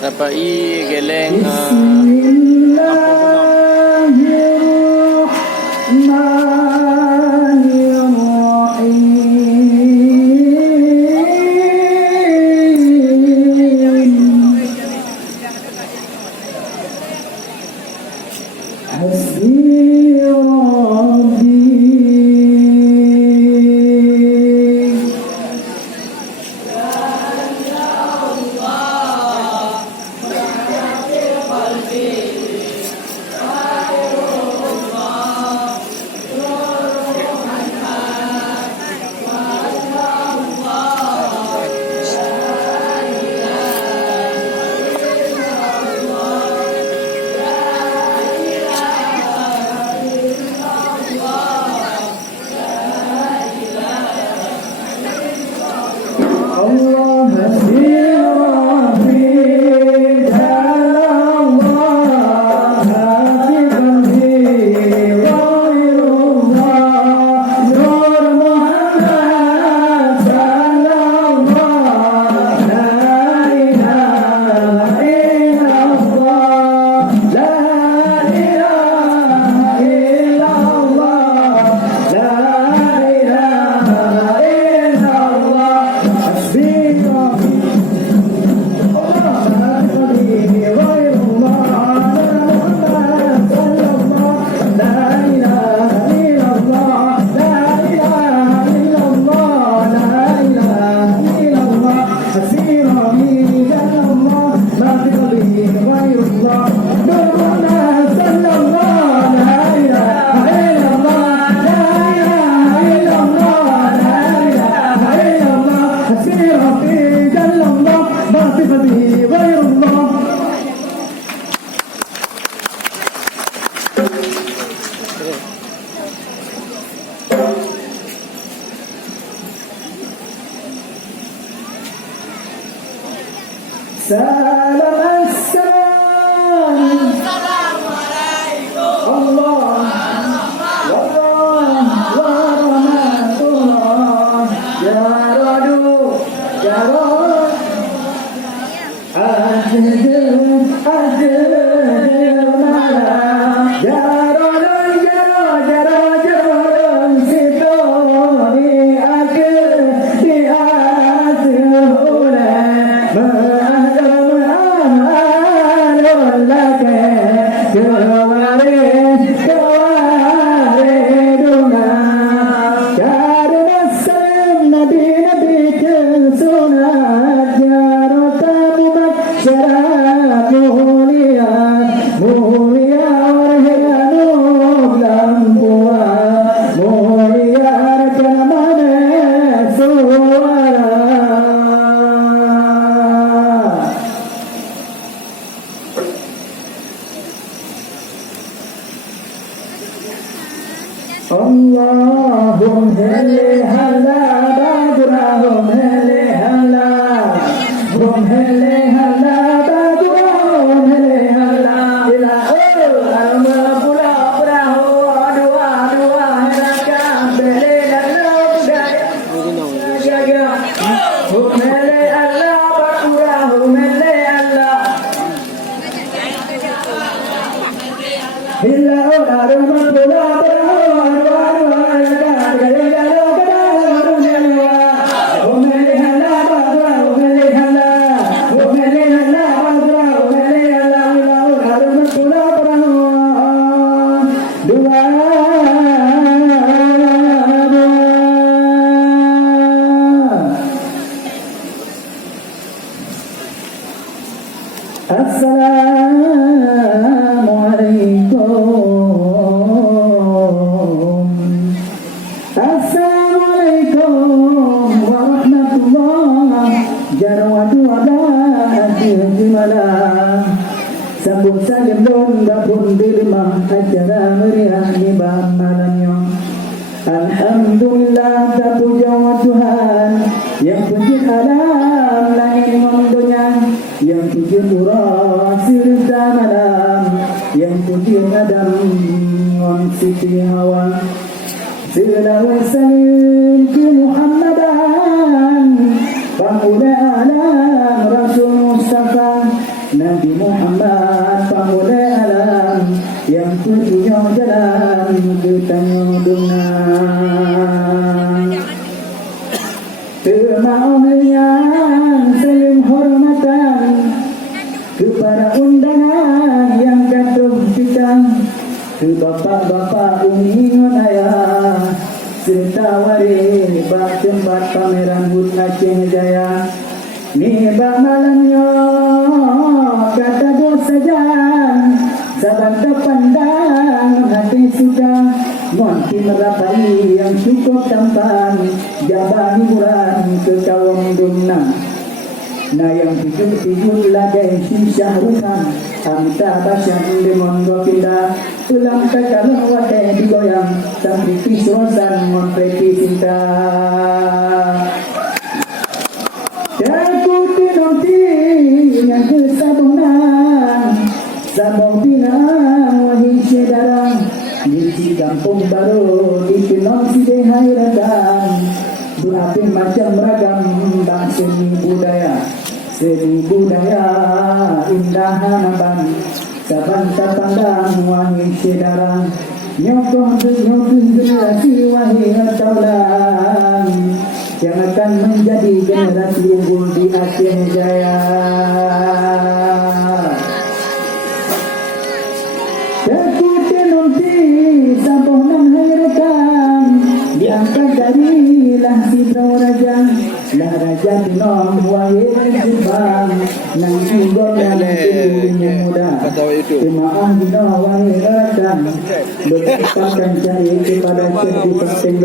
Dapat geleng ke bapak-bapak umi ayah serta waris bak tempat pameran hut Aceh Jaya. Ni bak malamnya kata dosa jan saban terpandang hati sudah monti merapai yang cukup tampan jabah hiburan ke kaum dumna. Nah yang tidur-tidur lagi sisa rukan Amta basyang limon gopinda ulang kakalang wate digoyang sambil pisosan monpreti cinta. Dakuti nonti yang kesabunan sabong pinang wahai sedarang di kampung baru di pinong si dehai radang berapin macam ragam bang seni budaya indah naban saban tapandang wahai sedarang nyokong generasi wahai taulan yang akan menjadi generasi unggul di Aceh Jaya. Kekuti nanti sampah nang hayrekan diangkat dari lahsi raja lah raja tinom wahai subang nang inggon dan tubuhnya muda jemaah dina wahai rakan berkesempatan cari kepada setiap